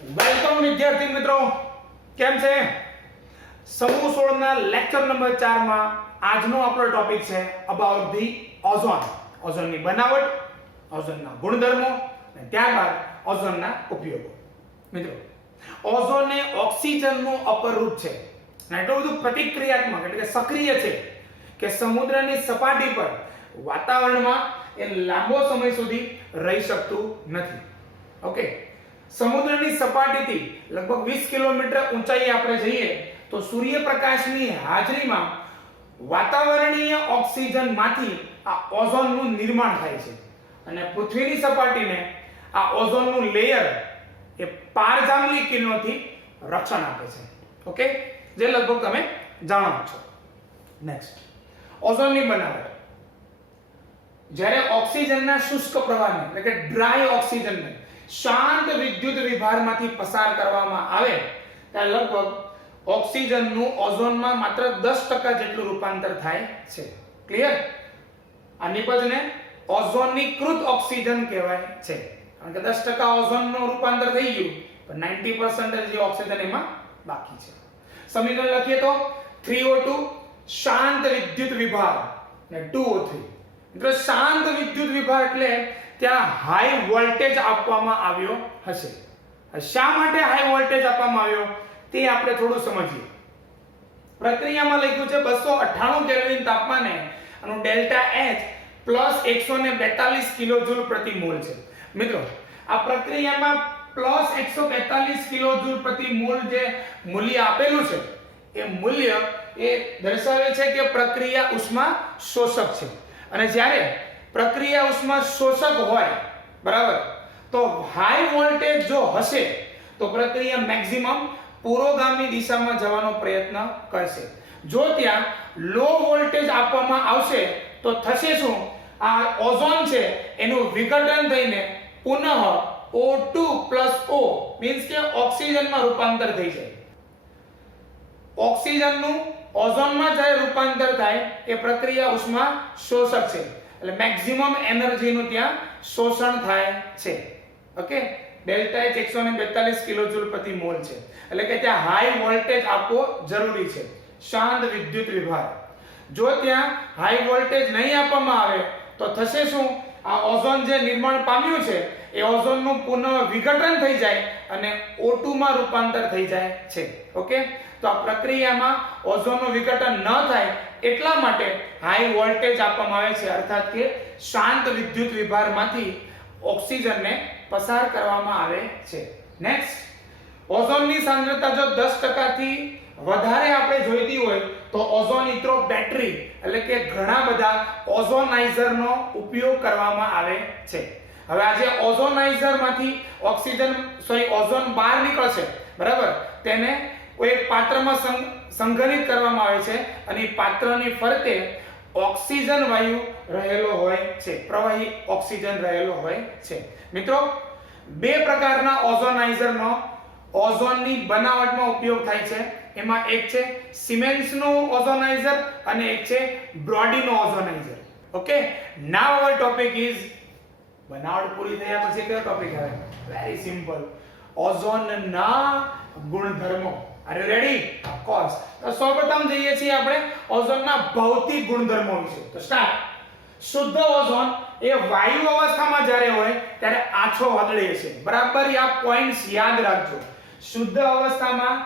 Welcome વિદ્યાર્થી મિત્રો, કેમ છે? સમૂહ 16 ના લેક્ચર નંબર 4 માં આજનો આપણો ટોપિક છે અબાઉટ ધી ઓઝોન. ઓઝોનની બનાવટ, ઓઝોનના ગુણધર્મો અને ત્યારબાદ ઓઝોનના ઉપયોગો. મિત્રો, ઓઝોન એ ઓક્સિજનનું અપરરૂપ છે અને એટલું બધું પ્રતિક્રિયાત્મક એટલે કે સક્રિય છે કે સમુદ્રની સપાટી પર વાતાવરણમાં એ લાંબો સમય સુધી રહી શકતું નથી. ઓકે, સમુદ્રની સપાટીથી લગભગ 20 કિલોમીટર ઊંચાઈએ આપણે જઈએ તો સૂર્યપ્રકાશની હાજરીમાં વાતાવરણીય ઓક્સિજનમાંથી આ ઓઝોનનું નિર્માણ થાય છે અને પૃથ્વીની સપાટીને આ ઓઝોનનું લેયર એ પારજાંબલી કિરણોથી રક્ષણ આપે છે. ઓકે, જે લગભગ તમે જાણો છો. નેક્સ્ટ, ઓઝોનની બનાવટ. જ્યારે ઓક્સિજનના શુષ્ક પ્રવાહને એટલે કે ડ્રાય ઓક્સિજનને શાંત વિદ્યુત વિભારમાંથી પસાર કરવામાં આવે ત્યારે લગભગ ઓક્સિજનનું ઓઝોનમાં માત્ર 10% જેટલું રૂપાંતર થાય છે. ક્લિયર? આ નિપજને ઓઝોનીકૃત ઓક્સિજન કહેવાય છે કારણ કે 10% ઓઝોનનું રૂપાંતર થઈ ગયું પણ 90% જે ઓક્સિજન એમાં બાકી છે. સમીકરણ લખીએ તો 3O2 શાંત વિદ્યુત વિભાર અને 2O3. મિત્રો, શાંત વિદ્યુત વિભાર એટલે ત્યાં હાઈ વોલ્ટેજ આપવામાં આવ્યો હશે. શા માટે હાઈ વોલ્ટેજ આપવામાં આવ્યો તે આપણે થોડું સમજીએ. પ્રક્રિયામાં લખ્યું છે 298 કેલ્વિન તાપમાને આનું ડેલ્ટા H પ્લસ 142 કિલોજૂલ પ્રતિ મોલ છે. મિત્રો, આ પ્રક્રિયામાં પ્લસ 142 કિલોજૂલ પ્રતિ મોલ જે મૂલ્ય આપેલું છે એ મૂલ્ય એ દર્શાવે છે કે પ્રક્રિયા ઉષ્મા શોષક છે અને જ્યારે પ્રક્રિયા ઉષ્મા શોષક હોય બરાબર તો હાઈ વોલ્ટેજ જો હશે તો પ્રક્રિયા મેક્સિમમ પુરોગામી દિશામાં જવાનો પ્રયત્ન કરશે. જો ત્યાં લો વોલ્ટેજ આપવામાં આવશે તો થશે શું? આ ઓઝોન છે એનું વિઘટન થઈને પુનઃ O2 O મીન્સ કે ઓક્સિજનમાં રૂપાંતર થઈ જાય. ઓક્સિજનનું ઓઝોનમાં જ્યારે રૂપાંતર થાય એ પ્રક્રિયા ઉષ્મા શોષક છે એટલે મેક્સિમમ એનર્જીનું ત્યાં શોષણ થાય છે. ઓકે, ડેલ્ટા H 142 કિલોજૂલ પ્રતિ મોલ છે એટલે કે ત્યાં હાઈ વોલ્ટેજ આપવો જરૂરી છે. શાંત વિદ્યુત વિભાર. જો ત્યાં હાઈ વોલ્ટેજ નહીં આપવામાં આવે તો થશે શું? આ ઓઝોન જે નિર્માણ પામ્યું છે એ ઓઝોનનું પુનઃ વિઘટન થઈ જાય અને O2 માં રૂપાંતર થઈ જાય છે. ઓકે, તો આ પ્રક્રિયામાં ઓઝોનનું વિઘટન ન થાય એટલા માટે હાઈ વોલ્ટેજ આપવામાં આવે છે અર્થાત કે શાંત વિદ્યુત વિભારમાંથી ઓક્સિજનને પસાર કરવામાં આવે છે. નેક્સ્ટ, ઓઝોનની સાંદ્રતા જો 10% થી વધારે આપણે જોઈતી હોય તો ઓઝોનિત્રો બેટરી એટલે કે ઘણા બધા ઓઝોનાઇઝરનો ઉપયોગ કરવામાં આવે છે. હવે આ જે ઓઝોનાઇઝરમાંથી ઓઝોન બહાર નીકળશે બરાબર, તેને કોઈ એક પાત્રમાં સંગ્રહિત કરવામાં આવે છે અને પાત્રની ફરતે ઓક્સિજન વાયુ રહેલો હોય છે, પ્રવાહી ઓક્સિજન રહેલો હોય છે. મિત્રો, બે પ્રકારના ઓઝોનાઇઝરનો ઓઝોનની બનાવટમાં ઉપયોગ થાય છે. એમાં એક છે સિમેન્સનું ઓઝોનાઇઝર અને એક છે બ્રોડીનો ozoniser. Okay, now our topic is બનાવટ પૂરી થયા પછી કયો ટોપિક આવે? વેરી સિમ્પલ, ઓઝોનના ગુણધર્મો. Are you ready? Of course. તો સૌપ્રથમ જઈએ છીએ આપણે ઓઝોનના ભૌતિક ગુણધર્મો વિશે. તો સ્ટાર્ટ. શુદ્ધ ઓઝોન એ વાયુ અવસ્થામાં જ્યારે હોય ત્યારે આછો વાદળી છે. બરાબર, આ પોઈન્ટ્સ યાદ રાખજો. શુદ્ધ અવસ્થામાં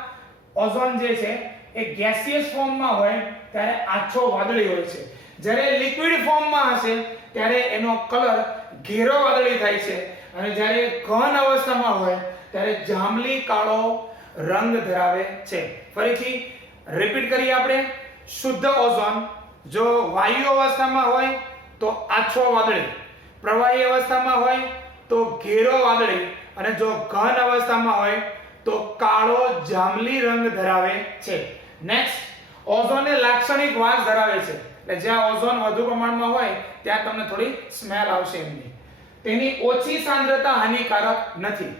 ઓઝોન જે છે એ ગેસિયસ ફોર્મમાં હોય ત્યારે આછો વાદળી હોય છે. જ્યારે લિક્વિડ ફોર્મમાં હશે ત્યારે એનો કલર ઘેરો વાદળી થાય છે અને જ્યારે ઘન અવસ્થામાં હોય ત્યારે જાંબલી કાળો રંગ ધરાવે છે. ફરીથી રિપીટ કરીએ આપણે. શુદ્ધ ઓઝોન જો વાયુ અવસ્થામાં હોય તો આછો વાદળી, પ્રવાહી અવસ્થામાં હોય તો ઘેરો વાદળી અને જો ઘન અવસ્થામાં હોય તો કાળો જાંબલી રંગ ધરાવે છે. નેક્સ્ટ, ઓઝોન એ લાક્ષણિક વાસ ધરાવે છે એટલે જ્યાં ઓઝોન વધુ પ્રમાણમાં હોય ત્યાં તમને થોડી સ્મેલ આવશે એમની. તેની ઓછી સાંદ્રતા હાનિકારક નથી.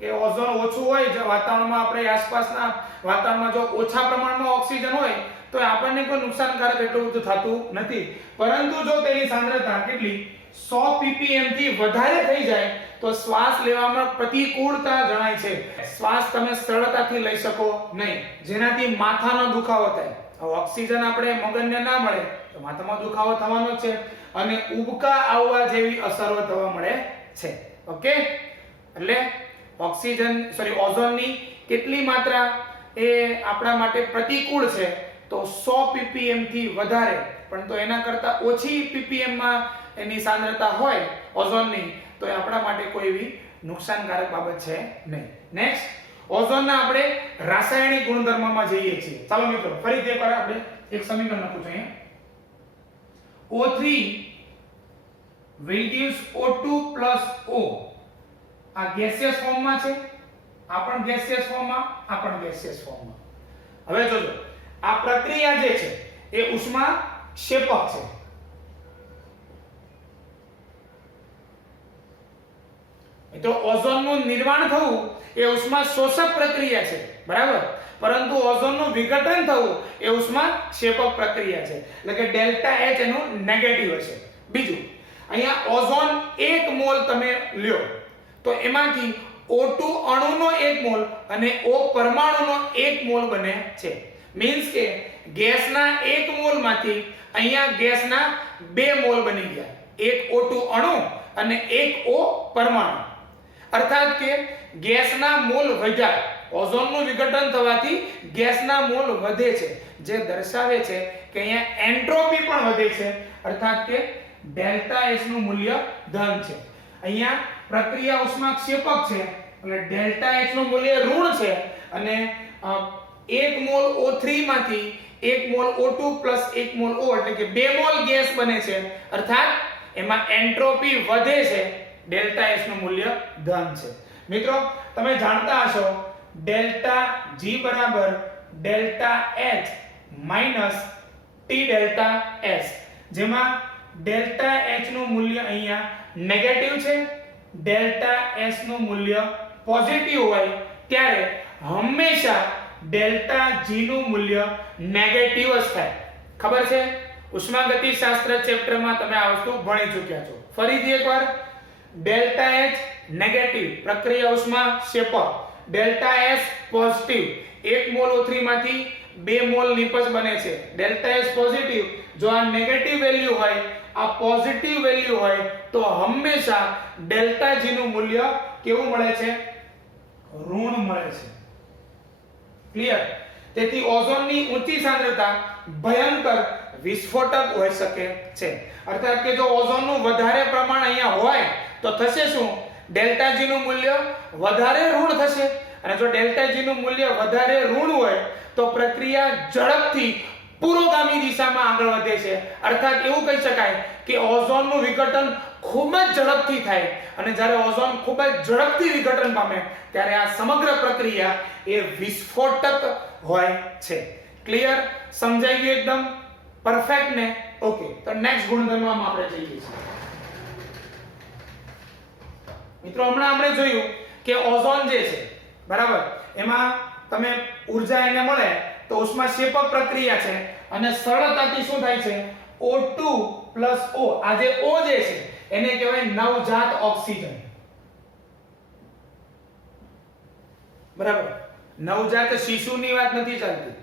કે ઓઝોન ઓછું હોય જો વાતાવરણમાં આપણે આસપાસના વાતાવરણમાં જો ઓછા પ્રમાણમાં ઓક્સિજન હોય તો આપણને કોઈ નુકસાનકારક એટલું બધું થતું નથી. પરંતુ જો તેની સાંદ્રતા કેટલી 100 ppm થી વધારે થઈ જાય તો શ્વાસ લેવામાં પ્રતિકૂળતા જણાય છે. શ્વાસ તમે સરળતાથી લઈ શકો નહીં, જેનાથી માથાનો દુખાવો થાય. હવે ઓક્સિજન આપણે મગજને ના મળે તો માથામાં દુખાવો થવાનો છે અને ઉબકા આવવા જેવી અસરો થવા મળે છે. ઓકે, એટલે ઓઝોનની કેટલી માત્રા એ આપણા માટે પ્રતિકૂળ છે તો 100 ppm થી વધારે, પરંતુ એના કરતા ઓછી ppm માં એની સાંદ્રતા હોય ઓઝોનની તો એ આપણા માટે કોઈ એવી નુકસાનકારક બાબત છે નહીં. નેક્સ્ટ, ઓઝોનના આપણે રાસાયણિક ગુણધર્મમાં જઈએ છીએ. ચાલો મિત્રો ફરીથી એકવાર આપણે એક સમીકરણ લખું છું અહીંયા. O3 will gives O2 + O. આ ગેસિયસ ફોર્મમાં છે, આ પણ ગેસિયસ ફોર્મમાં, આ પણ ગેસિયસ ફોર્મમાં. હવે જોજો, આ પ્રક્રિયા જે છે એ ઉષ્મા ક્ષેપક છે. તો ઓઝોનનું નિર્માણ થવું એ ઉષ્મા શોષક પ્રક્રિયા છે, બરાબર, પરંતુ ઓઝોનનું વિઘટન થવું એ ઉષ્મા ક્ષેપક પ્રક્રિયા છે. એટલે કે ડેલ્ટા H એનું નેગેટિવ હશે. બીજું, અહીંયા ઓઝોન 1 મોલ તમે લ્યો તો એમાંથી O2 અણુનો 1 મોલ અને O પરમાણુનો 1 મોલ બને છે. મીન્સ કે ગેસના 1 મોલમાંથી અહીંયા ગેસના 2 મોલ બની ગયા. એક O2 અણુ અને એક O પરમાણુ. અર્થાત કે ગેસના મોલ વધ્યા, ઓઝોનનું વિઘટન થવાથી ગેસના મોલ વધે છે, જે દર્શાવે છે કે અહીંયા એન્ટ્રોપી પણ વધે છે. અર્થાત કે ડેલ્ટા H નું મૂલ્ય ધન છે. અહીંયા પ્રક્રિયા ઉષ્માક્ષેપક છે એટલે ડેલ્ટા H નું મૂલ્ય ઋણ છે અને 1 મોલ O3 માંથી 1 મોલ O2 + 1 મોલ O એટલે કે 2 મોલ ગેસ બને છે. અર્થાત એમાં એન્ટ્રોપી વધે છે, ડેલ્ટા H નું મૂલ્ય ધન છે. મિત્રો તમે જાણતા હશો ડેલ્ટા G બરાબર delta H minus T delta S, જેમાં ડેલ્ટા H નું મૂલ્ય અહીંયા નેગેટિવ છે, ડેલ્ટા S નું મૂલ્ય પોઝિટિવ હોય ત્યારે હંમેશા ડેલ્ટા G નું મૂલ્ય નેગેટિવ જ થાય. ખબર છે, ઉષ્માગતિશાસ્ત્ર ચેપ્ટરમાં તમે આ વસ્તુ ભણી ચૂક્યા છો. ફરીથી એકવાર, ડેલ્ટા H નેગેટિવ પ્રક્રિયા ઉષ્માક્ષેપક, delta S positive 1 mole O3 માંથી 2 મોલ નિપજ બને છે. ડેલ્ટા S પોઝિટિવ, જો આ નેગેટિવ વેલ્યુ હોય, આ પોઝિટિવ વેલ્યુ હોય તો હંમેશા ડેલ્ટા G નું મૂલ્ય કેવું મળે છે? ઋણ મળે છે. ક્લિયર? તેથી ઓઝોનની ઊંચી સાંદ્રતા ભયંકર વિસ્ફોટક હોઈ શકે છે. અર્થાત કે જો ઓઝોનનું વધારે પ્રમાણ અહીંયા હોય તો થશે શું? ડેલ્ટા G નું મૂલ્ય વધારે ઋણ થશે અને જો ડેલ્ટા G નું મૂલ્ય વધારે ઋણ હોય તો પ્રક્રિયા ઝડપથી પુરોગામી દિશામાં આગળ વધે છે. અર્થાત એવું કહી શકાય કે ઓઝોનનું વિઘટન ખૂબ જ ઝડપથી થાય અને જ્યારે ઓઝોન ખૂબ જ ઝડપથી વિઘટન પામે ત્યારે આ સમગ્ર પ્રક્રિયા એ વિસ્ફોટક હોય છે. ક્લિયર? સમજાઈ ગયું એકદમ પરફેક્ટ ને? ઓકે, તો નેક્સ્ટ ગુણધર્મમાં આપણે જઈએ છીએ. મિત્રો હમણાં આપણે જોયું કે ઓઝોન જે છે, બરાબર, એમાં તમે ઊર્જા એને મળે તો ઉષ્માક્ષેપક પ્રક્રિયા છે અને સરળતાથી શું થાય છે? O2 + O, આ જે O જે છે એને કહેવાય નવજાત ઓક્સિજન. બરાબર, નવજાત શિશુની વાત નથી ચાલતી,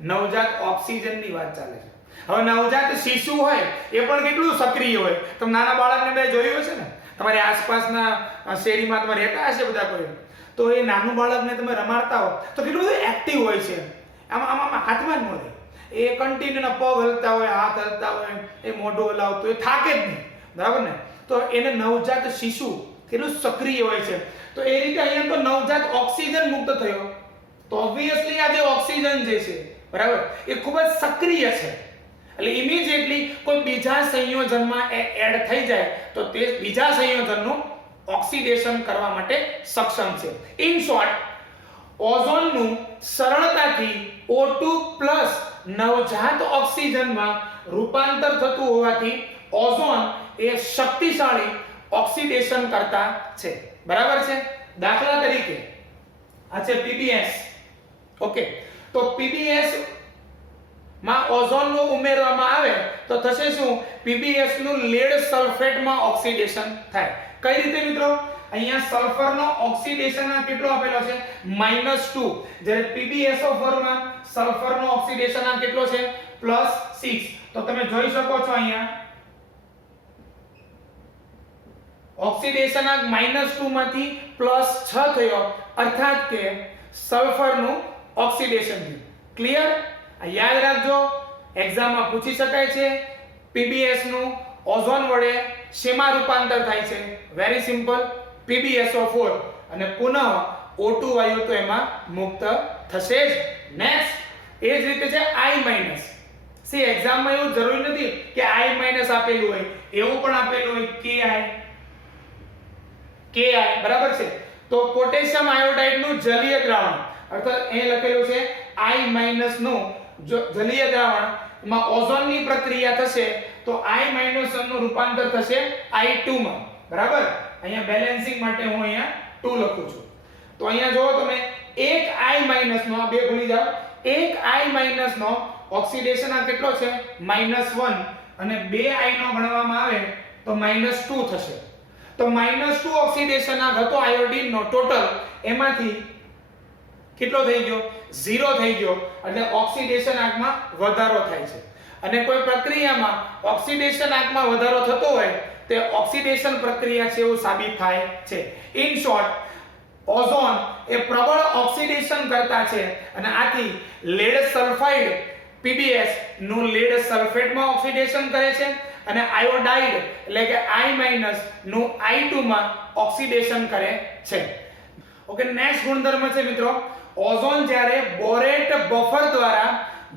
નવજાત ઓક્સિજનની વાત ચાલે છે. હવે નવજાત શિશુ હોય એ પણ કેટલું સક્રિય હોય. તમે નાના બાળકને બે જોયું હશે ને, તમારી આસપાસના શેરીમાં તમે રહેતા હશે બધા કોઈ, તો એ નાનું બાળકને તમે રમાડતા હો તો કેટલું બધું એક્ટિવ હોય છે. આમાં હાથમાં જ મળે, એ કન્ટિન્યુ પગ હલતા હોય, હાથ હલતા હોય, એ મોઢું હલાવતું હોય, થાકે જ નહીં. બરાબર ને? તો એને નવજાત શિશુ કેટલું સક્રિય હોય છે. તો એ રીતે અહીંયા તો નવજાત ઓક્સિજન મુક્ત થયો તો ઓબ્વિયસલી આ જે ઓક્સિજન જે છે, બરાબર, એ ખૂબ જ સક્રિય છે. એટલે ઇમિડિયેટલી કોઈ બીજા સંયોજનમાં એ એડ થઈ જાય તો તે બીજા સંયોજનનું ઓક્સિડેશન કરવા માટે સક્ષમ છે. ઇન શોર્ટ, ઓઝોનનું સરળતાથી O2+ નવજાત ઓક્સિજનમાં રૂપાંતર થતું હોવાથી ઓઝોન એ શક્તિશાળી ઓક્સિડેશન કરતા છે. બરાબર છે? દાખલા તરીકે આ છે PbS. ઓકે, તો PbS માં ઓઝોનનો ઉમેરવામાં આવે તો થશે શું? PbS નું લેડ સલ્ફેટમાં ઓક્સિડેશન થાય. કઈ રીતે મિત્રો? અહીંયા સલ્ફરનો ઓક્સિડેશન કેટલો આપેલો છે -2, જ્યારે PbSO4 માં સલ્ફરનો ઓક્સિડેશન કેટલો છે +6. તો તમે જોઈ શકો છો અહીંયા ઓક્સિડેશન -2 માંથી +6 થયો, અર્થાત કે સલ્ફરનું ઓક્સિડેશન થયું. ક્લિયર? યાદ રાખજો, એક્ઝામમાં પૂછી શકાય છે PbS નું ઓઝોન વડે શેમાં રૂપાંતર થાય છે? વેરી સિમ્પલ, PbSO4, અને પુનઃ O2 વાયુ તો એમાં મુક્ત થશે જ. નેક્સ્ટ એ જ રીતે છે I-. સી એક્ઝામમાં એવું જરૂરી નથી કે I- આપેલું હોય, એવું પણ આપેલું હોય Ki, બરાબર છે. તો પોટેશિયમ આયોડાઇડ નું જલીય દ્રાવણ, અર્થાત એ લખેલું છે I- નું જલીય દ્રાવણ માં ઓઝોનની પ્રક્રિયા થશે તો I- નું રૂપાંતર થશે I2 માં. બરાબર? અહીંયા બેલેન્સિંગ માટે હું અહીંયા 2 લખું છું. તો અહીંયા જો તમે એક I- નો, આ બે ભૂલી જાઓ, એક I- નો ઓક્સિડેશન કેટલો છે -1, અને બે I નો ગણવામાં આવે તો -2 થશે. તો -2 ઓક્સિડેશન હતો આયોડીન નો ટોટલ, એમાંથી કેટલો થઈ ગયો 0 થઈ ગયો, એટલે ઓક્સિડેશન આંકમાં વધારો થાય છે. અને કોઈ પ્રક્રિયામાં ઓક્સિડેશન આંકમાં વધારો થતો હોય તે ઓક્સિડેશન પ્રક્રિયા છે એવું સાબિત થાય છે. ઇન શોર્ટ, ઓઝોન એ પ્રબળ ઓક્સિડેશન કરતા છે, અને આથી લેડ સલ્ફાઇડ PbS નું લેડ સલ્ફેટમાં ઓક્સિડેશન કરે છે, અને આયોડાઇડ એટલે કે I- નું I2 માં ઓક્સિડેશન કરે છે. ઓકે, નેક્સ્ટ ગુણધર્મ છે મિત્રો, ઓઝોન જ્યારે બોરેટ બફર દ્વારા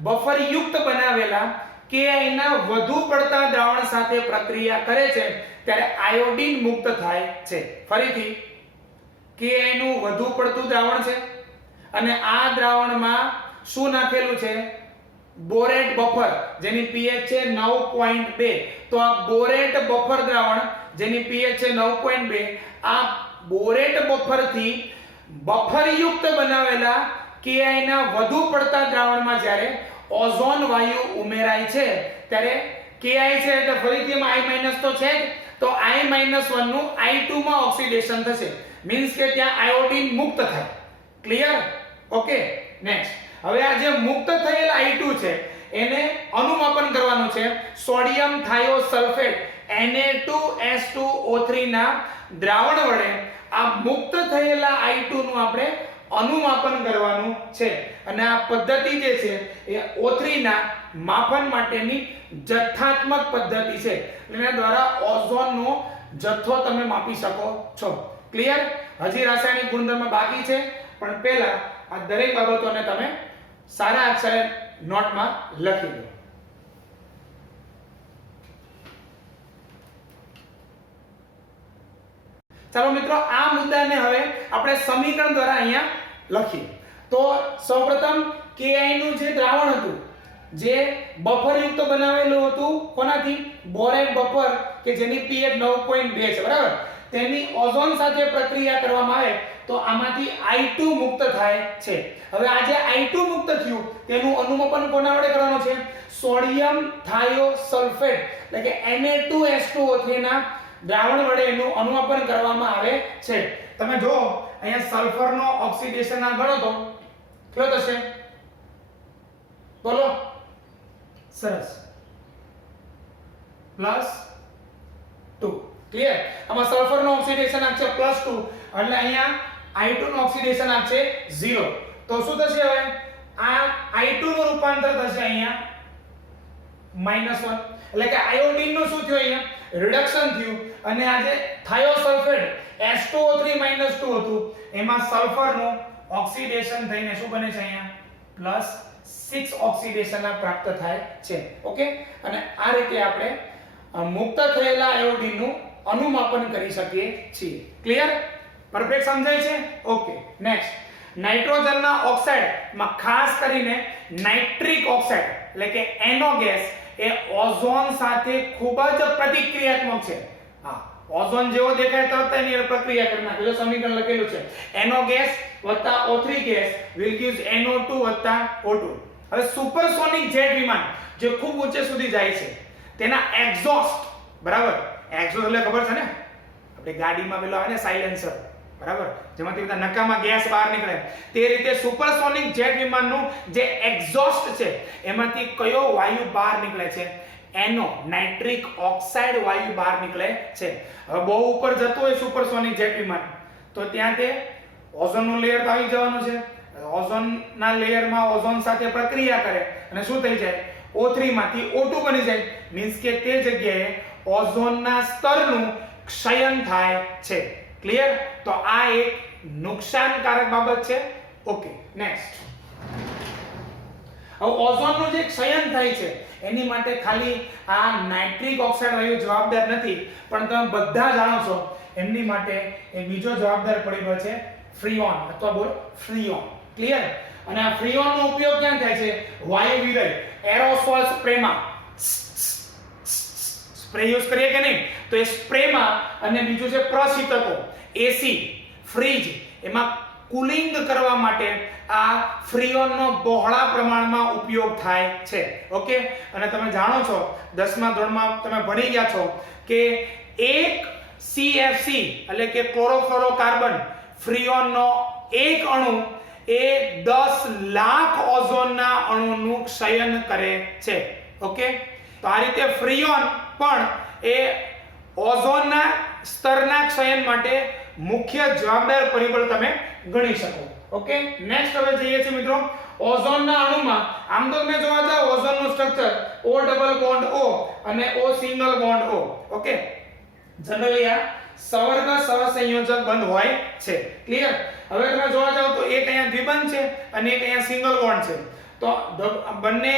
બફર યુક્ત બનાવેલા Ki ના વધુ પડતા દ્રાવણ સાથે પ્રક્રિયા કરે છે ત્યારે આયોડીન મુક્ત થાય છે. ફરીથી, Ki નું વધુ પડતું દ્રાવણ છે, અને આ દ્રાવણમાં શું નાખેલું છે? બોરેટ બફર, જેની pH છે 9.2. તો આ બોરેટ બફર દ્રાવણ જેની pH છે 9.2, આ બોરેટ બફરથી બફરયુક્ત બનાવેલા Ki ના વધુ પડતા દ્રાવણમાં જ્યારે ઓઝોન વાયુ ઉમેરાય છે ત્યારે Ki છે એટલે ફરીથી એમાં I- તો છે જ, તો I-1 નું I2 માં ઓક્સિડેશન થશે, મીન્સ કે ત્યાં આયોડીન મુક્ત થાય. ક્લિયર? Okay, next. હવે આ જે મુક્ત થયેલ I2 છે એને અનુમાપન કરવાનું છે સોડિયમ થાયોસલ્ફેટ Na2S2O3 ના દ્રાવણ વડે. આ મુક્ત થયેલા I2 નું આપણે અનુમાપન કરવાનું છે, અને આ પદ્ધતિ જે છે એ O3 ના માપન માટેની જથ્થાત્મક પદ્ધતિ છે. એના દ્વારા ઓઝોનનો જથ્થો તમે માપી શકો છો. ક્લિયર? હજી રાસાયણિક ગુણધર્મ બાકી છે, પણ પહેલા આ દરેક બાબતોને તમે સારા અક્ષરે નોટમાં લખી લો. ચાલો મિત્રો, આ મુદ્દાને હવે આપણે સમીકરણ દ્વારા અહીંયા લખીએ. તો સૌપ્રથમ Ki નું જે દ્રાવણ હતું, જે બફર યુક્ત બનાવેલું હતું, કોનાથી? બોરેટ બફર, કે જેની pH 9.2 છે. બરાબર? તેની ઓઝોન સાથે પ્રક્રિયા કરવામાં આવે તો આમાંથી I2 મુક્ત થાય છે. હવે આ જે I2 મુક્ત થયું તેનું અનુમાપન કોના વડે કરવાનું છે? સોડિયમ થાયોસલ્ફેટ એટલે કે Na2S2O3 ના દ્રાવણ વડે એનું અનુમાપન કરવામાં આવે છે. તમે જો અહીંયા સલ્ફરનો ઓક્સિડેશન ના ગણો તો કેટલો થશે? બોલો. સરસ, +2. ક્લિયર? આમાં સલ્ફરનો ઓક્સિડેશન આંક છે +2, એટલે અહીંયા I2 નો ઓક્સિડેશન આંક છે 0. તો શું થશે? હવે આ I2 નું રૂપાંતર થશે અહીંયા -1, એટલે કે આયોડીન નું શું થયું? અહીંયા રિડક્શન થયું, અને આ જે થાયોસલ્ફેટ S2O3 -2 હતું એમાં સલ્ફરનું ઓક્સિડેશન થઈને શું બને છે? અહીંયા +6 ઓક્સિડેશન પ્રાપ્ત થાય છે. ઓકે, અને આ રીતે આપણે મુક્ત થયેલા આયોડીનનું અનુમાપન કરી શકીએ છીએ. ક્લિયર? પરફેક્ટ સમજાય છે? Okay, next. નાઇટ્રોજનના ઓક્સાઇડમાં ખાસ કરીને નાઇટ્રિક ઓક્સાઇડ એટલે કે NO ગેસ એ ઓઝોન સાથે ખૂબ જ પ્રતિક્રિયાત્મક છે. હા, ઓઝોન જેવો દેખાય તો તેની પ્રક્રિયા કરી નાખે. જો સમીકરણ લખેલું છે NO gas O3 gas will gives NO2 O2. હવે સુપરસોનિક જેટ વિમાન જે ખૂબ ઊંચે સુધી જાય છે તેના એક્ઝોસ્ટ, બરાબર? એક્ઝોસ્ટ એટલે ખબર છે ને, આપણે ગાડીમાં પેલો આવે ને સાયલેન્સર, બરાબર, જેમાંથી બધા નકામા ગેસ બહાર નીકળે, તે રીતે સુપરસોનિક જેટ વિમાનનું જે એક્ઝોસ્ટ છે એમાંથી કયો વાયુ બહાર નીકળે છે? NO, નાઇટ્રિક ઓક્સાઇડ વાયુ બહાર નીકળે છે. હવે બહુ ઉપર જતું હોય સુપરસોનિક જેટ વિમાન તો ત્યાં તે ઓઝોનનું લેયર આવી જવાનું છે. ઓઝોનના લેયરમાં ઓઝોન સાથે પ્રક્રિયા કરે અને શું થઈ જાય? O3 માંથી O2 બની જાય. મીન્સ કે તે જગ્યાએ ઓઝોનના સ્તરનું ક્ષયન થાય છે. ક્લિયર? તો આ એક નુકસાનકારક બાબત છે. Okay, next. હવે ઓઝોનનું જે ક્ષયન થાય છે એની માટે ખાલી આ નાઇટ્રિક ઓક્સાઇડ વાયુ જવાબદાર નથી, પણ તમે બધા જાણો છો એમની માટે એક બીજો જવાબદાર પરિબળ છે ફ્રીઓન, અથવા બોલ ફ્રીઓન. ક્લિયર? અને આ ફ્રીઓનનો ઉપયોગ ક્યાં થાય છે? વાયુ વિરય, એરોસોલ સ્પ્રેમાં. સ્પ્રે યુઝ કરીએ કે નહીં? તો એ સ્પ્રેમાં, અને બીજું છે પ્રશીતકો, એસી, ફ્રીજ, એમાં કુલિંગ કરવા માટે આ ફ્રીઓનનો બહોળા પ્રમાણમાં ઉપયોગ થાય છે. ઓકે, અને તમે જાણો છો 10મા ધોરણમાં તમે ભણી ગયા છો કે એક CFC એટલે કે ક્લોરોફ્લોરોકાર્બન ફ્રીઓનનો એક અણુ એ 10 લાખ ઓઝોનના અણુનું ક્ષયન કરે છે. ઓકે, તો આ રીતે ફ્રીઓન પણ એ ઓઝોનના સ્તરના ક્ષયન માટે મુખ્ય જવાબદાર પરિબળ તમે ગણી શકો. ઓકે, નેક્સ્ટ હવે જઈએ છીએ મિત્રો ઓઝોનના અણુમાં. આમ તો તમે જોવા જાવ ઓઝોનનું structure O double bond O અને O single bond O. Okay, generally આ સવર્ગ સહસંયોજક બંધ હોય છે. ક્લિયર? હવે તમે જોવા જાવ તો એક અહીંયા દ્વિબંધ છે અને એક અહીંયા સિંગલ બોન્ડ છે. તો બંને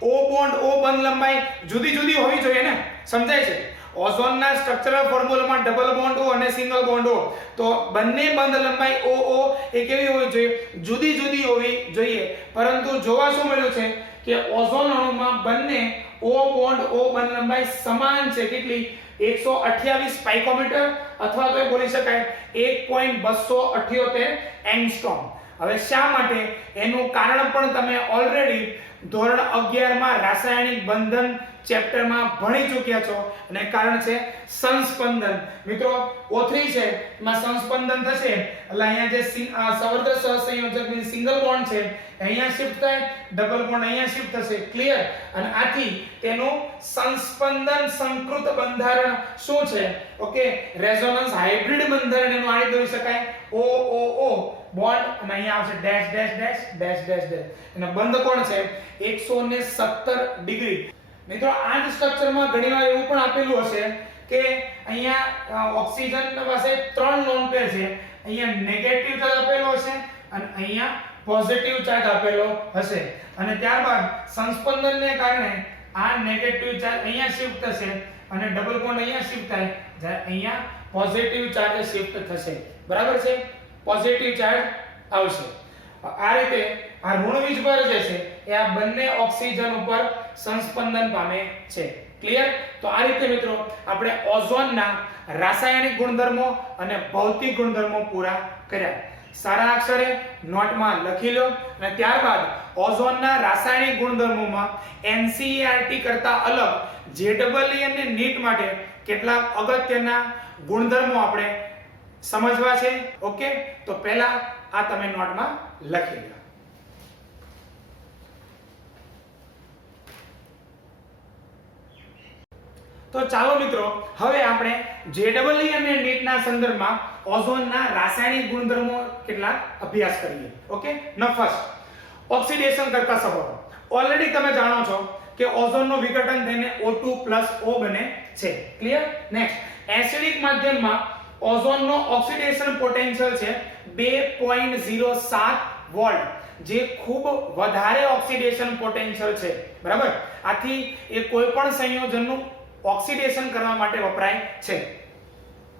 O બોન્ડ O બંધ લંબાઈ જુદી જુદી હોવી જોઈએ ને? સમજાય છે? ઓઝોનના સ્ટ્રક્ચરલ ફોર્મ્યુલામાં ડબલ બોન્ડ O અને સિંગલ બોન્ડ O, તો બંને બંધ લંબાઈ OO એ કેવી હોવી જોઈએ? જુદી જુદી હોવી જોઈએ. પરંતુ જોવા શું મળ્યું છે કે ઓઝોન અણુમાં બંને O બોન્ડ O બંધ લંબાઈ સમાન છે. કેટલી? 128 પાઇકોમીટર, અથવા તો બોલી શકાય 1.278 એંગસ્ટ્રોમ. હવે શા માટે? એનું કારણ પણ તમે ઓલરેડી ધોરણ 11 માં રાસાયણિક બંધન ચેપ્ટરમાં ભણી ચૂક્યા છો, અને કારણ છે સંસ્પંદન. મિત્રો O3 છે એમાં સંસ્પંદન થશે એટલે અહીંયા જે સવર્ગ સહસંયોજક ની સિંગલ બોન્ડ છે અહીંયા શિફ્ટ થાય, ડબલ બોન્ડ અહીંયા શિફ્ટ થશે. ક્લિયર? અને આથી તેનું સંસ્પંદન સંકૃત બંધારણ શું છે? ઓકે, રેઝોનન્સ હાઇબ્રિડ બંધારણ એનું આડી દોરી શકાય. OOO બોન્ડ અને અહીંયા આવશે dash dash dash dash dash dash. અને બંધ કોણ છે? 117 ડિગ્રી. મિત્રો આ જ સ્ટ્રક્ચરમાં ઘણીવાર એવું પણ આપેલું હશે કે અહીંયા ઓક્સિજન પાસે 3 લોન પેર છે. અહીંયા નેગેટિવ ચાર્જ આપેલો હશે અને અહીંયા પોઝિટિવ ચાર્જ આપેલો હશે, અને ત્યારબાદ સંસ્પંદનને કારણે આ નેગેટિવ ચાર્જ અહીંયા શિફ્ટ થશે અને ડબલ બોન્ડ અહીંયા શિફ્ટ થાય, જ્યારે અહીંયા પોઝિટિવ ચાર્જ શિફ્ટ થશે. બરાબર છે? પોઝિટિવ ચાર્જ આવશે. આ રીતે આ ઋણ વીજભાર જે છે એ આ બંને ઓક્સિજન ઉપર સંસ્પંદન પામે છે. ક્લિયર? તો આ રીતે મિત્રો આપણે ઓઝોનના રાસાયણિક ગુણધર્મો અને ભૌતિક ગુણધર્મો પૂરા કર્યા. સારા અક્ષરે નોટમાં લખી લો, અને ત્યારબાદ ઓઝોનના રાસાયણિક ગુણધર્મોમાં NCERT કરતા અલગ JEE અને NEET માટે કેટલાક અગત્યના ગુણધર્મો આપણે સમજવા છે. ઓકે, તો પહેલા આ તમે નોટમાં લખી લો. તો ચાલો મિત્રો હવે આપણે JEE અને NEET ના સંદર્ભમાં ઓઝોનના રાસાયણિક ગુણધર્મો કેટલાક અભ્યાસ કરીએ. ઓકે, ન ફર્સ્ટ ઓક્સિડેશન કરતા સ્વભાવ. ઓલરેડી તમે જાણો છો કે ઓઝોનનું વિઘટન થઈને O2+ O બને છે. ક્લિયર? નેક્સ્ટ, એસિડિક માધ્યમમાં ઓઝોનનો ઓક્સિડેશન પોટેન્શિયલ છે 2.07 વોલ્ટ, જે ખૂબ વધારે ઓક્સિડેશન પોટેન્શિયલ છે. બરાબર? આથી એ કોઈ પણ સંયોજનનું ઓક્સિડેશન કરવા માટે વપરાય છે.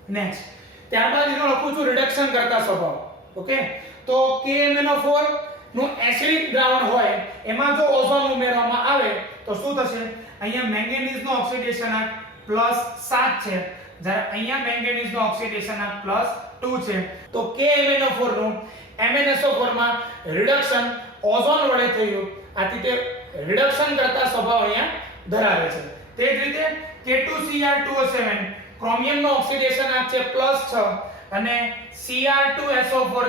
નેક્સ્ટ, ત્યારબાદ હું લખું છું રિડક્શન કરતા સ્વભાવ. ઓકે, તો KMnO4 નું એસિડિક દ્રાવણ હોય એમાં જો ઓઝોન ઉમેરવામાં આવે તો શું થશે? અહીંયા મેંગેનીઝ નો ઓક્સિડેશન આ +7 છે, જ્યારે અહીંયા મેંગેનીઝ નો ઓક્સિડેશન આ +2 છે. તો KMnO4 નું MnSO4 માં રિડક્શન ઓઝોન વડે થયું, આથી તે રિડક્શન કરતા સ્વભાવ અહીંયા ધરાવે છે. તે જ રીતે K2Cr2O7 ક્રોમિયમ નો ઓક્સિડેશન આંક છે +6 અને Cr2SO4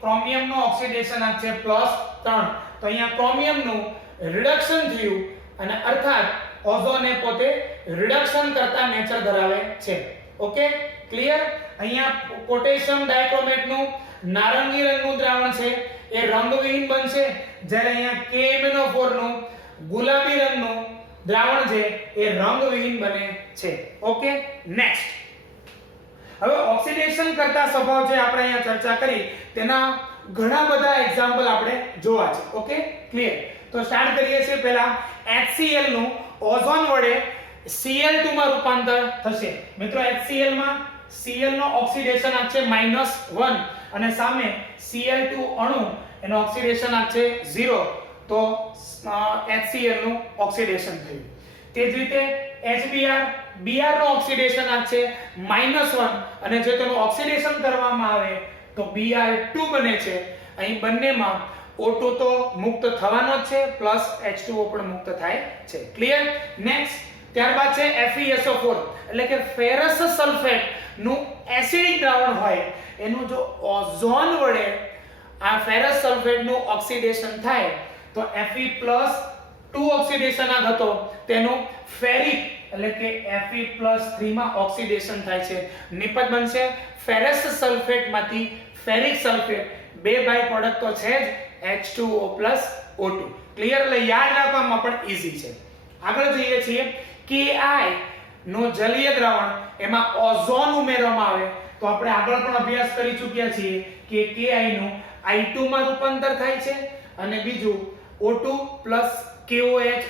ક્રોમિયમ નો ઓક્સિડેશન આંક છે +3. તો અહીંયા ક્રોમિયમ નું રિડક્શન થયું અને અર્થાત ઓઝોન એ પોતે રિડક્શન કરતા નેચર ધરાવે છે. Okay, clear? અહીંયા પોટેશિયમ ડાયક્રોમેટ નું નારંગી રંગનું દ્રાવણ છે એ રંગવિહીન બનશે, જ્યારે અહીંયા KMnO4 નું ગુલાબી રંગનું દ્રાવણ છે એ રંગવિહીન બને છે. Okay, next. હવે ઓક્સિડેશન કરતા સ્વભાવ જે આપણે અહીંયા ચર્ચા કરી તેના ઘણા બધા એક્ઝામ્પલ આપણે જોવા છે. Okay, clear? તો સ્ટાર્ટ કરીએ છીએ. પહેલા HCl નું ઓઝોન વડે Cl2 માં રૂપાંતર થશે. મિત્રો HCl માં Cl નો ઓક્સિડેશન આંક છે -1 અને સામે Cl2 અણુ એનો ઓક્સિડેશન આંક છે 0. તો HCl નું ઓક્સિડેશન થયું. તે જ રીતે Br નો ઓક્સિડેશન આંક છે -1 અને જો તેનું ઓક્સિડેશન કરવામાં આવે તો Br2 બને છે. અહીં બંનેમાં O2 તો મુક્ત થવાનો જ છે પ્લસ H2O પણ મુક્ત થાય છે. ક્લિયર? નેક્સ્ટ. ત્યારબાદ છે FeSO4 એટલે કે ફેરસ સલ્ફેટ નું એસિડિક દ્રાવણ હોય એનું જો ઓઝોન વડે આ ફેરસ સલ્ફેટ નું ઓક્સિડેશન થાય તો Fe+2 ઓક્સિડેશન આંક હતો તેનું ફેરિક એટલે કે Fe+3 માં ઓક્સિડેશન થાય છે. નિપજ બનશે ફેરસ સલ્ફેટ માંથી ફેરિક સલ્ફેટ. બે બાય પ્રોડક્ટ તો છે જ H2O + O2. ક્લિયર? એટલે યાદ રાખવામાં પણ ઈઝી છે. આગળ જઈએ છીએ. Ki નો જલીય દ્રાવણ એમાં ઓઝોન ઉમેરવામાં આવે તો આપણે આગળ પણ અભ્યાસ કરી ચૂક્યા છીએ કે Ki નું I2 માં રૂપાંતર થાય છે અને બીજું O2 + KOH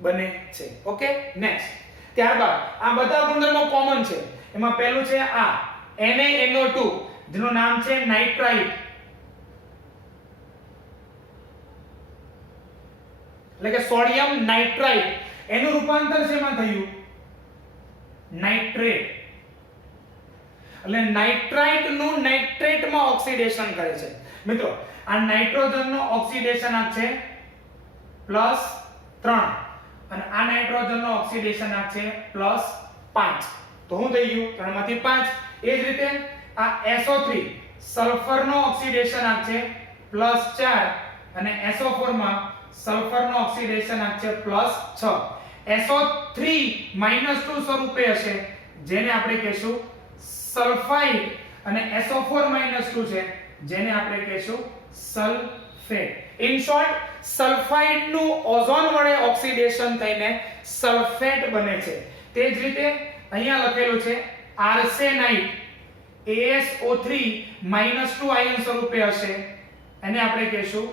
બને છે. Okay, next. ત્યારબાદ આ બધા ગુણધર્મો કોમન છે. એમાં પહેલું છે આ NaNO2 જેનું નામ છે નાઇટ્રાઇટ એટલે કે સોડિયમ નાઇટ્રાઇટ. એનું રૂપાંતર શેમાં થયું? નાઇટ્રેટ. એટલે નાઇટ્રાઇટ નું નાઇટ્રેટ માં ઓક્સિડેશન કરે છે. મિત્રો આ નાઇટ્રોજન નો ઓક્સિડેશન આંક છે +3 અને આ નાઇટ્રોજન નો ઓક્સિડેશન આંક છે +5. તો શું થઈ ગયું? 3 માંથી 5. એ જ રીતે આ SO3 સલ્ફર નો ઓક્સિડેશન આંક છે +4 અને SO4 માં સલ્ફર નો ઓક્સિડેશન આંક છે +6. SO3 -2 સ્વરૂપે હશે જેને આપણે કહીશું સલ્ફાઇડ અને SO4 -2 છે જેને આપણે કહીશું સલ્ફેટ. ઇન શોર્ટ સલ્ફાઇડ નું ઓઝોન વડે ઓક્સિડેશન થઈને સલ્ફેટ બને છે. તે જ રીતે અહીંયા લખેલું છે આર્સેનાઇટ ASO3 -2 આયન સ્વરૂપે હશે એને આપણે કહીશું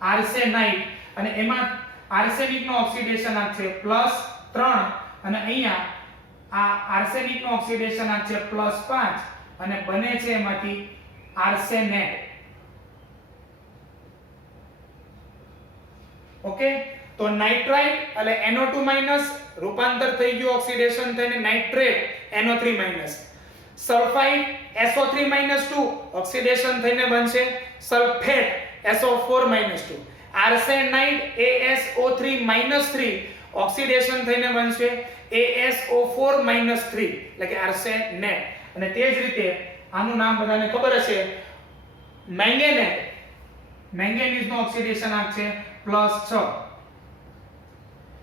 આર્સેનાઇટ અને એમાં આર્સેનિક નો ઓક્સિડેશન આંક છે +3 અને અહીંયા આ આર્સેનિક નો ઓક્સિડેશન આંક છે +5 અને બને છે એમાંથી આર્સેનેટ. ઓકે, તો નાઇટ્રાઇટ એટલે NO2- રૂપાંતર થઈ ગયું ઓક્સિડેશન થઈને nitrate NO3-. Sulphide SO3-2 oxidation થઈને બનશે sulphate SO4-2. Arsenide ASO3-3 oxidation થઈને બનશે ASO4-3 એટલે કે આર્સેનેટ. અને તે જ રીતે આનું નામ બધાને ખબર હશે મેંગેનેટ. મેંગેનીઝ નો ઓક્સિડેશન આંક છે +6.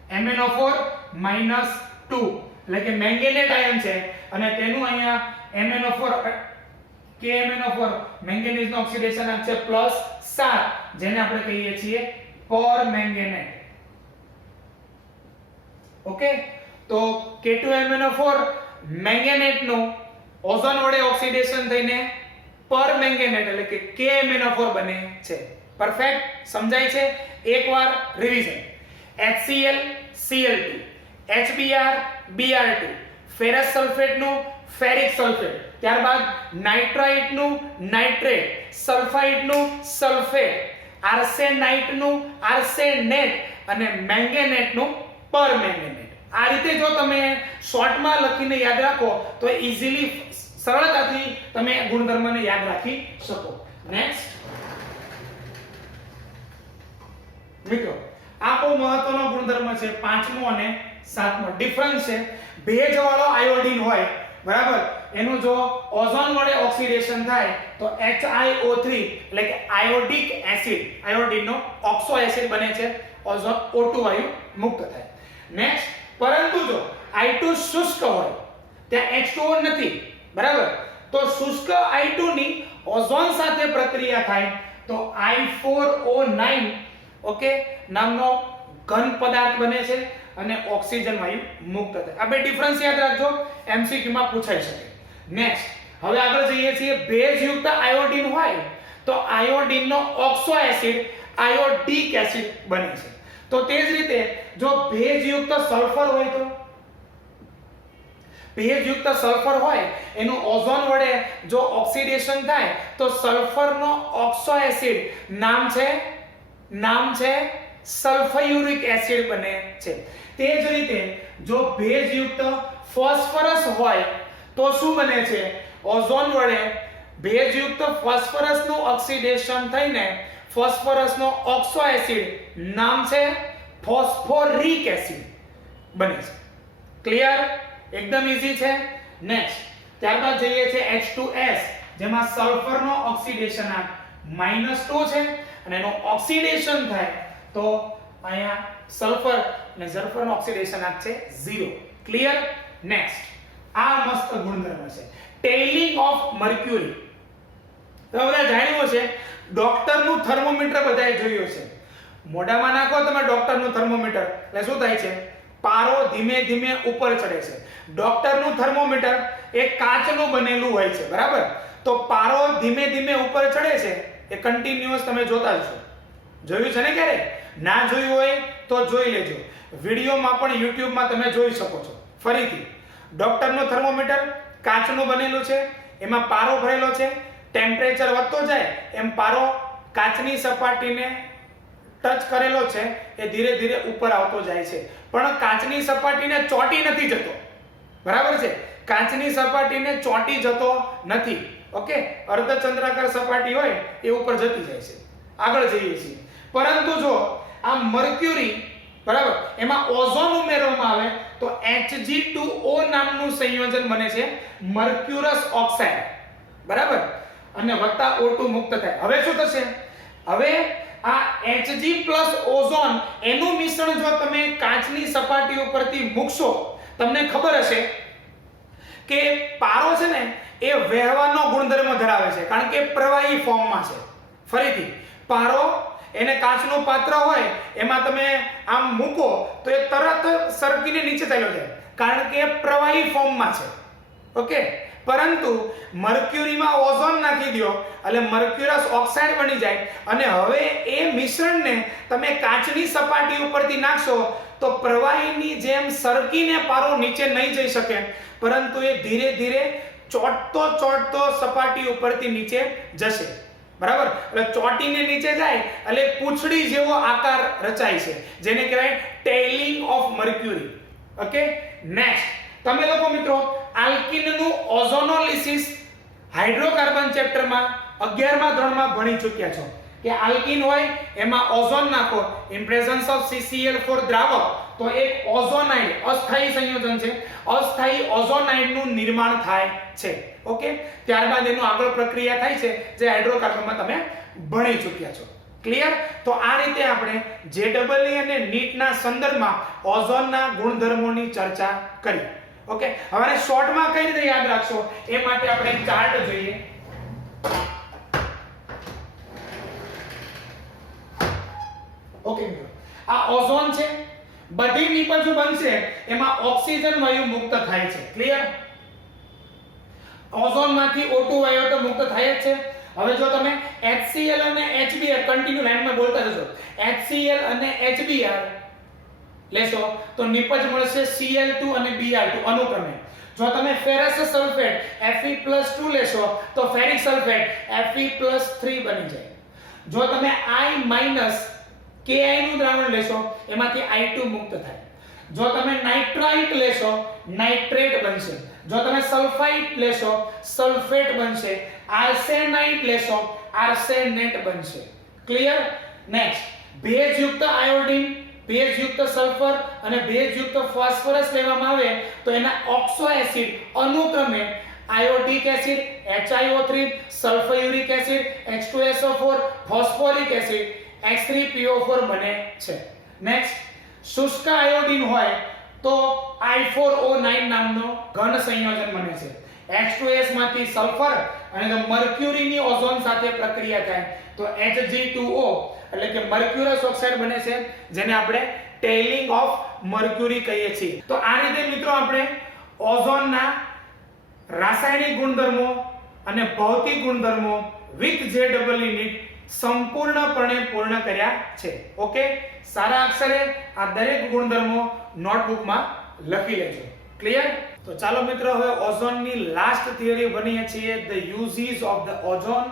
MnO4-2 એટલે કે મેંગેનેટ આયન છે અને તેનું અહીંયા MnO4 KMnO4 મેંગેનીઝ નો ઓક્સિડેશન આંક છે +7 જેને આપણે કહીએ છીએ પરમેંગેનેટ. ઓકે, તો K2MnO4 મેંગેનેટ નું ઓઝોન વડે ઓક્સિડેશન થઈને પરમેંગેનેટ એટલે કે KMnO4 બને છે. પરફેક્ટ સમજાય છે? એકવાર revision. HCl Cl2 HBr Br2 ferrous sulphate નું ફેરિક સલ્ફેટ, ત્યારબાદ નાઇટ્રાઇટ નું નાઇટ્રેટ, સલ્ફાઇડ નું સલ્ફેટ, આર્સેનાઇટ નું આર્સેનેટ અને મેંગેનેટ નું પરમેંગેનેટ. આ રીતે જો તમે શોર્ટમાં લખીને યાદ રાખો તો ઈઝીલી સરળતાથી તમે ગુણધર્મને યાદ રાખી શકો. નેક્સ્ટ મિત્રો, આ બહુ મહત્વનો ગુણધર્મ છે, પાંચમો અને સાતમો. ડિફરન્સ છે. ભેજવાળો આયોડીન હોય, બરાબર, એનું જો ઓઝોન વડે ઓક્સિડેશન થાય તો HiO3 એટલે કે આયોડિક એસિડ, આયોડીનનો ઓક્સો એસિડ બને છે, ઓઝોન O2 વાયુ મુક્ત થાય. નેક્સ્ટ, પરંતુ જો I2 શુષ્ક હોય, ત્યાં H2O નથી, બરાબર, તો શુષ્ક I2 ની ઓઝોન સાથે પ્રક્રિયા થાય તો I4O9 ઓકે નામનો ઘન પદાર્થ બને છે અને ઓક્સિજન વાયુ મુક્ત થાય. આ બે ડિફરન્સ યાદ રાખજો, MCQ માં પૂછાઈ શકે. નેક્સ્ટ, હવે આગળ જઈએ છીએ. ભેજયુક્ત આયોડીન હોય તો આયોડીનનો ઓક્સો એસિડ આયોડિક એસિડ બને છે. તો તે જ રીતે જો ભેજયુક્ત સલ્ફર હોય તો ભેજયુક્ત સલ્ફર હોય એનું ઓઝોન વડે જો ઓક્સિડેશન થાય તો સલ્ફરનો ઓક્સો એસિડ નામ છે સલ્ફ્યુરિક એસિડ બને છે. તે જ રીતે જો ભેજયુક્ત ફોસ્ફરસ હોય તો શું બને છે? ઓઝોન વડે ભેજયુક્ત ફોસ્ફરસનું ઓક્સિડેશન થઈને ફોસ્ફરસનો ઓક્સો એસિડ નામ છે ફોસ્ફોરિક એસિડ બને છે. ક્લિયર? એકદમ ઈઝી છે. નેક્સ્ટ, ત્યારબાદ જઈએ છે H2S, જેમાં સલ્ફરનો ઓક્સિડેશન આંક -2 છે અને એનો ઓક્સિડેશન થાય તો અહીંયા સલ્ફર અને સલ્ફરનો ઓક્સિડેશન આંક છે 0. ક્લિયર? નેક્સ્ટ, આ મસ્ત ગુણધર્મ છે ટેઇલિંગ ઓફ મર્ક્યુરી. તો બધા જાણ્યું છે, ડોક્ટરનું થર્મોમીટર બધાએ જોયું છે. મોઢામાં નાખો તમે ડોક્ટરનું થર્મોમીટર એટલે શું થાય છે? પારો ધીમે ધીમે ઉપર ચડે છે. ડોક્ટરનું થર્મોમીટર એ કાચનું બનેલું હોય છે, બરાબર? તો પારો ધીમે ધીમે ઉપર ચડે છે, એ કન્ટિન્યુઅસ તમે જોતા જ છો. જોયું છે ને ક્યારે? ના જોયું હોય તો જોઈ લેજો. વિડિયોમાં પણ YouTube માં તમે જોઈ શકો છો. ફરીથી, ડોક્ટરનું થર્મોમીટર કાચનું બનેલું છે, એમાં પારો ભરેલો છે. ટેમ્પરેચર વધતો જાય એમ પારો કાચની સપાટીને ટચ કરેલો છે એ ધીરે ધીરે ઉપર આવતો જાય છે, પણ કાચની સપાટીને ચોંટી નથી જતો, બરાબર છે? કાચની સપાટીને ચોંટી જતો નથી. ઓકે, અર્ધચંદ્રાકાર સપાટી હોય એ ઉપર જતી જાય છે. આગળ જઈએ છીએ. પરંતુ જો આ મર્ક્યુરી, બરાબર, એમાં ઓઝોન ઉમેરવામાં આવે તો Hg2O નામનું સંયોજન બને છે મર્ક્યુરસ ઓક્સાઇડ, બરાબર, અને વત્તા O2 મુક્ત થાય. હવે શું થશે? હવે આ Hg પ્લસ ઓઝોન એનું મિશ્રણ જો તમે કાચની સપાટી ઉપરથી મૂકશો, તમને ખબર હશે કે પારો છે ને એ વહેવાનો ગુણધર્મ ધરાવે છે, કારણ કે પ્રવાહી ફોર્મમાં છે. ફરીથી, પારો એને કાચનું પાત્ર હોય એમાં તમે આમ મૂકો તો એ તરત સરકીને નીચે ચાલ્યો જાય, કારણ કે પ્રવાહી ફોર્મમાં છે. ઓકે, પરંતુ મર્ક્યુરીમાં ઓઝોન નાખી દો એટલે મર્ક્યુરસ ઓક્સાઇડ બની જાય અને હવે એ મિશ્રણને તમે કાચની સપાટી ઉપરથી નાખશો તો પ્રવાહીની જેમ સરકીને પારો નીચે નહીં જઈ શકે, પરંતુ એ ધીરે ધીરે ચોંટતો સપાટી ઉપરથી નીચે જશે, બરાબર? એટલે ચોંટીને નીચે જાય એટલે પૂંછડી જેવો આકાર રચાય છે, જેને કહેવાય ટેઇલિંગ ઓફ મર્ક્યુરી. ઓકે, નેક્સ્ટ, તમે લોકો મિત્રો આલ્કીનનું ઓઝોનોલિસિસ હાઇડ્રોકાર્બન ચેપ્ટરમાં 11મા ધોરણમાં ભણી ચૂક્યા છો કે આલ્કીન હોય એમાં ઓઝોન નાખો, ઇન પ્રેઝન્સ ઓફ CCl4 દ્રાવક, તો એક ઓઝોનાઇડ અસ્થાયી સંયોજન છે, અસ્થાયી ઓઝોનાઇડનું નિર્માણ થાય છે. ઓકે, ત્યારબાદ એનું આગળ પ્રક્રિયા થાય છે જે હાઇડ્રોકાર્બનમાં તમે ભણી ચૂક્યા છો. ક્લિયર? તો આ રીતે આપણે JEE અને નીટના સંદર્ભમાં ઓઝોનના ગુણધર્મોની ચર્ચા કરી. ઓકે, હવે શોર્ટમાં કઈ રીતે યાદ રાખશો એ માટે આપણે એક ચાર્ટ જોઈએ. ઓકે મિત્રો, આ ઓઝોન છે. બધી નિપજો બનશે એમાં ઓક્સિજન વાયુ મુક્ત થાય છે. ક્લિયર? ઓઝોનમાંથી O2 વાયુ તો મુક્ત થાય જ છે. હવે જો તમે HCl અને HBr કન્ટિન્યુ લાઈનમાં બોલતા જશો, HCl અને HBr લેશો તો નિપજ મળશે Cl2 અને Br2 અનુક્રમે. જો તમે ફેરસ સલ્ફેટ Fe+2 લેશો તો ફેરિક સલ્ફેટ Fe+3 બની જાય. જો તમે I- Ki નું દ્રાવણ લેશો એમાંથી I2 મુક્ત થાય. જો તમે નાઇટ્રાઇટ લેશો નાઇટ્રેટ બનશે. જો તમે સલ્ફાઇટ લેશો સલ્ફેટ બનશે. આર્સેનાઇટ લેશો આર્સેનેટ બનશે. ક્લિયર? નેક્સ્ટ, ભેજયુક્ત આયોડીન, ભેજયુક્ત સલ્ફર અને ભેજયુક્ત ફોસ્ફરસ લેવામાં આવે તો એના ઓક્સો એસિડ અનુક્રમે iodic acid HiO3 sulphuric acid H2SO4 phosphoric acid H3PO4 બને છે. નેક્સ્ટ, શુષ્ક આયોડીન હોય તો I4O9 નામનો ઘન સંયોજન બને છે. H2S માંથી સલ્ફર અને મર્ક્યુરીની ઓઝોન સાથે પ્રક્રિયા થાય તો Hg2O એટલે કે મર્ક્યુરસ ઓક્સાઇડ બને છે, જેને આપણે ટેલિંગ ઓફ મર્ક્યુરી કહીએ છીએ. તો આ રીતે મિત્રો આપણે ઓઝોનના રાસાયણિક ગુણધર્મો અને ભૌતિક ગુણધર્મો વિથ JEE નીટ સંપૂર્ણપણે પૂર્ણ કર્યા છે. ઓકે, સારા અક્ષરે આ દરેક ગુણધર્મો નોટબુકમાં લખી લેજો. ક્લિયર? તો ચાલો મિત્રો હવે ઓઝોનની લાસ્ટ થિયરી ભણીએ છીએ, the uses of the ozone.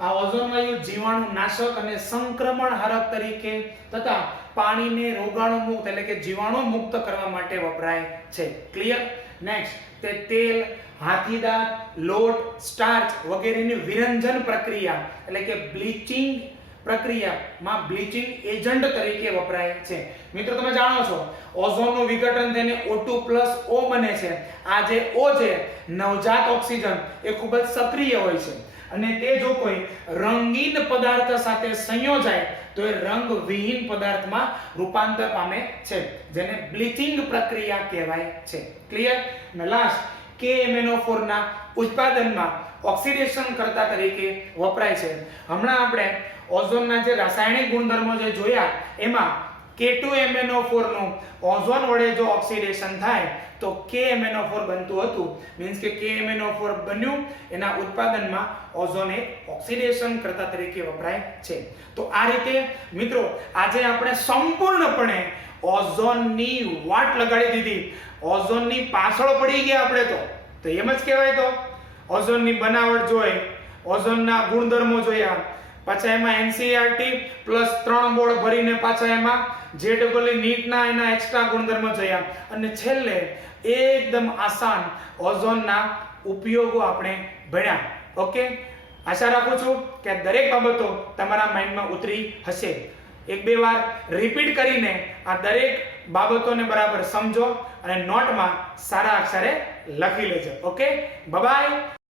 આ ઓઝોન વાયુ જીવાણુ નાશક અને સંક્રમણ હારક તરીકે તથા પાણીને રોગાણુ મુક્ત એટલે કે જીવાણુ મુક્ત કરવા માટે વપરાય છે. ક્લિયર? નેક્સ્ટ, તે તેલ, હાથીદાંત, લોટ, સ્ટાર્ચ વગેરેની વિરંજન પ્રક્રિયા એટલે કે બ્લીચિંગ પ્રક્રિયામાં બ્લીચિંગ એજન્ટ તરીકે વપરાય છે. મિત્રો તમે જાણો છો ઓઝોનનું વિઘટન થઈને O2+O બને છે. આ જે O છે નવજાત ઓક્સિજન એ ખૂબ જ સક્રિય હોય છે અને તે જો કોઈ રંગીન પદાર્થ સાથે સંયોજાય તો એ રંગવિહીન પદાર્થમાં રૂપાંતર પામે છે, જેને બ્લીચિંગ પ્રક્રિયા કહેવાય છે. ક્લિયર? અને લાસ્ટ, KMnO4 ના ઉત્પાદનમાં ઓક્સિડેશન કરતા તરીકે વપરાય છે. હમણાં આપણે ઓઝોનના જે રાસાયણિક ગુણધર્મો જે જોયા એમાં K2MnO4 નું ઓઝોન વડે જો ઓક્સિડેશન થાય તો KMnO4 બનતું હતું. મીન્સ કે KMnO4 બન્યું, એના ઉત્પાદનમાં ઓઝોન એક ઓક્સિડેશન કરતા તરીકે વપરાય છે. તો આ રીતે મિત્રો આજે આપણે સંપૂર્ણપણે ઓઝોનની વાટ લગાડી દીધી. ઓઝોનની પાછળ પડી ગયા આપણે તો એમ જ કહેવાય. તો ઓઝોનની બનાવટ જોઈ, ઓઝોનના ગુણધર્મો જોયા, પાછા એમાં NCERT પ્લસ 3 બોર્ડ ભરીને પાછા એમાં JEE નીટના એના એક્સ્ટ્રા ગુણધર્મો જોયા અને છેલ્લે એકદમ આસાન ઓઝોનના ઉપયોગો આપણે ભણ્યા. ઓકે, આશા રાખું છું કે દરેક બાબતો તમારા માઇન્ડમાં ઉતરી હશે. એક બે વાર રિપીટ કરીને આ દરેક બાબતોને બરાબર સમજો અને નોટમાં સારા અક્ષરે લખી લેજો. Okay, bye bye.